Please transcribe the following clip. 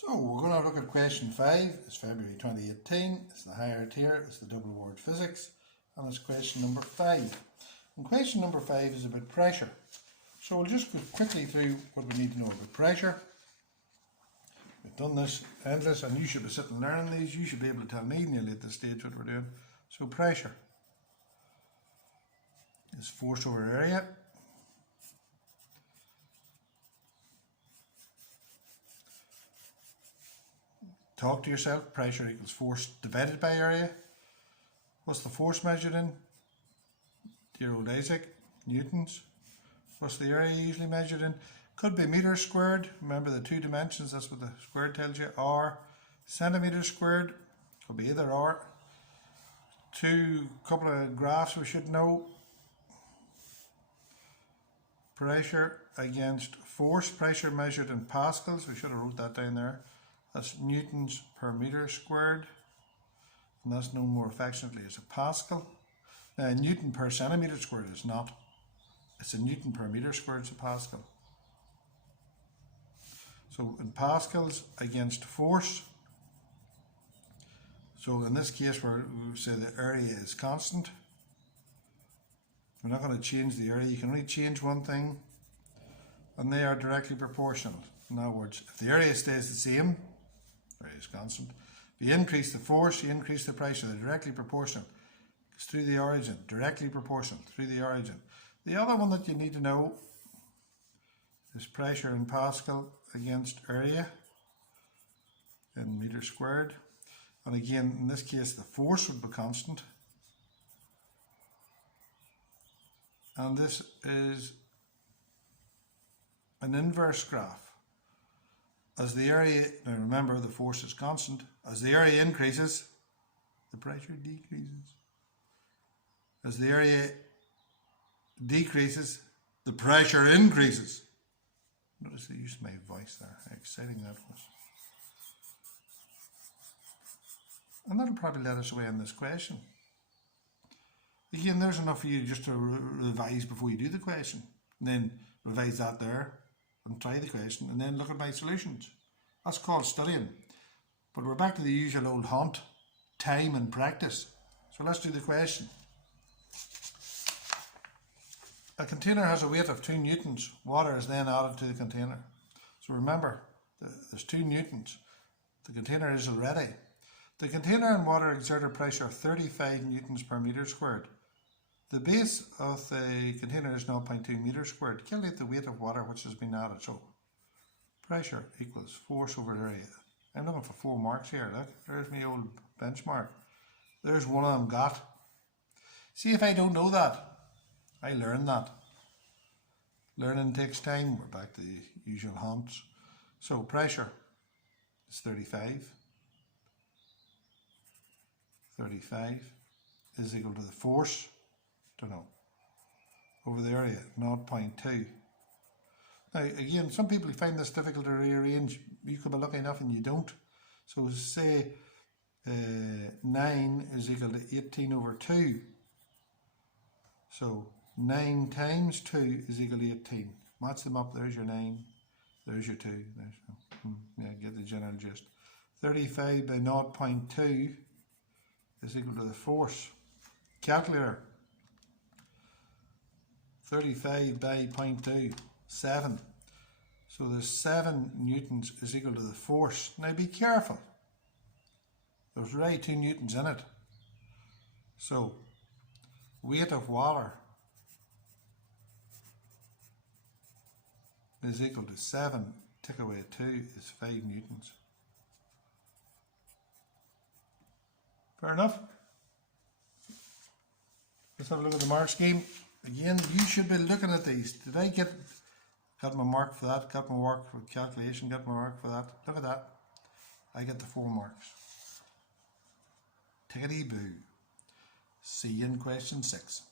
So we're going to look at question 5. It's February 2018. It's the higher tier. It's the double award physics. And it's question number 5. And question number 5 is about pressure. So we'll just go quickly through what we need to know about pressure. We've done this endless, and you should be sitting learning these. You should be able to tell me nearly at this stage what we're doing. So pressure is force over area. Talk to yourself. Pressure equals force divided by area. What's the force measured in? Dear old Isaac, newtons. What's the area usually measured in? Could be meters squared. Remember the two dimensions, that's what the square tells you. Or centimeters squared. Could be either or. Couple of graphs we should know. Pressure against force. Pressure measured in pascals. We should have wrote that down there. That's newtons per meter squared, and that's known more affectionately as a pascal. Now, a newton per centimetre squared is not. It's a newton per metre squared is a pascal. So in pascals against force. So in this case, we say the area is constant. We're not going to change the area. You can only change one thing, and they are directly proportional. In other words, if the area stays the same, area is constant. If you increase the force, you increase the pressure. They're directly proportional. It's through the origin, directly proportional through the origin. The other one that you need to know is pressure in pascal against area in meter squared. And again, in this case, the force would be constant. And this is an inverse graph. As the area, now remember the force is constant, as the area increases, the pressure decreases. As the area decreases, the pressure increases. Notice the use of my voice there, how exciting that was. And that'll probably let us away on this question. Again, there's enough for you just to revise before you do the question. And then revise that there and try the question, and then look at my solutions. That's called studying. But we're back to the usual old haunt, time and practice. So let's do the question. A container has a weight of 2 newtons. Water is then added to the container. So remember, there's 2 newtons. The container is already. The container and water exert a pressure of 35 newtons per metre squared. The base of the container is 0.2 metres squared. Calculate the weight of water which has been added. So pressure equals force over area. I'm looking for 4 marks here. Look, there's my old benchmark. There's one of them got. See, if I don't know that, I learn that. Learning takes time. We're back to the usual haunts. So pressure is 35. 35 is equal to the force, don't know, over the area, 0.2. Now again, some people find this difficult to rearrange. You could be lucky enough and you don't. So say 9 is equal to 18 over 2. So 9 times 2 is equal to 18. Match them up. There's your 9. There's your 2. Yeah, get the general gist. 35 by 0.2 is equal to the force. Calculator. 35 by 0.2, 7. So the 7 newtons is equal to the force. Now be careful. There's already 2 newtons in it. So weight of water is equal to 7. Take away 2 is 5 newtons. Fair enough? Let's have a look at the mark scheme. Again, you should be looking at these. Did I got my mark for that, got my mark for calculation, got my mark for that? Look at that. I get the 4 marks. Tickety boo. See you in question 6.